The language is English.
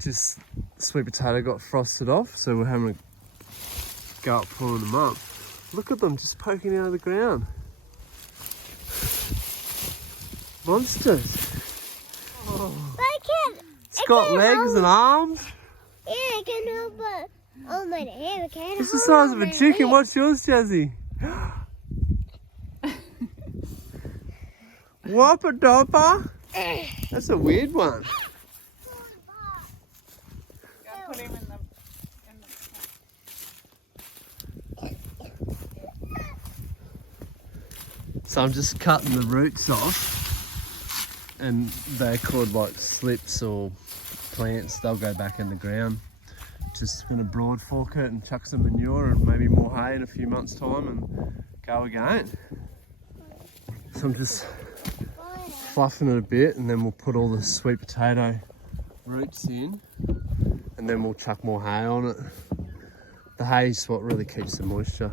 just sweet potato got frosted off, so we're having to go up pulling them up. Look at them just poking out of the ground. Monsters. Oh. It's got legs and arms. Yeah, I can help it. Oh my hair, can It's the size of a chicken. What's yours, Jazzy? Whopper dopper? That's a weird one. Put him in the So I'm just cutting the roots off, and they're called like slips or plants. They'll go back in the ground. Just gonna broad fork it and chuck some manure and maybe more hay in a few months' time and go again. So I'm just fluffing it a bit, and then we'll put all the sweet potato roots in, and then we'll chuck more hay on it. The hay is what really keeps the moisture.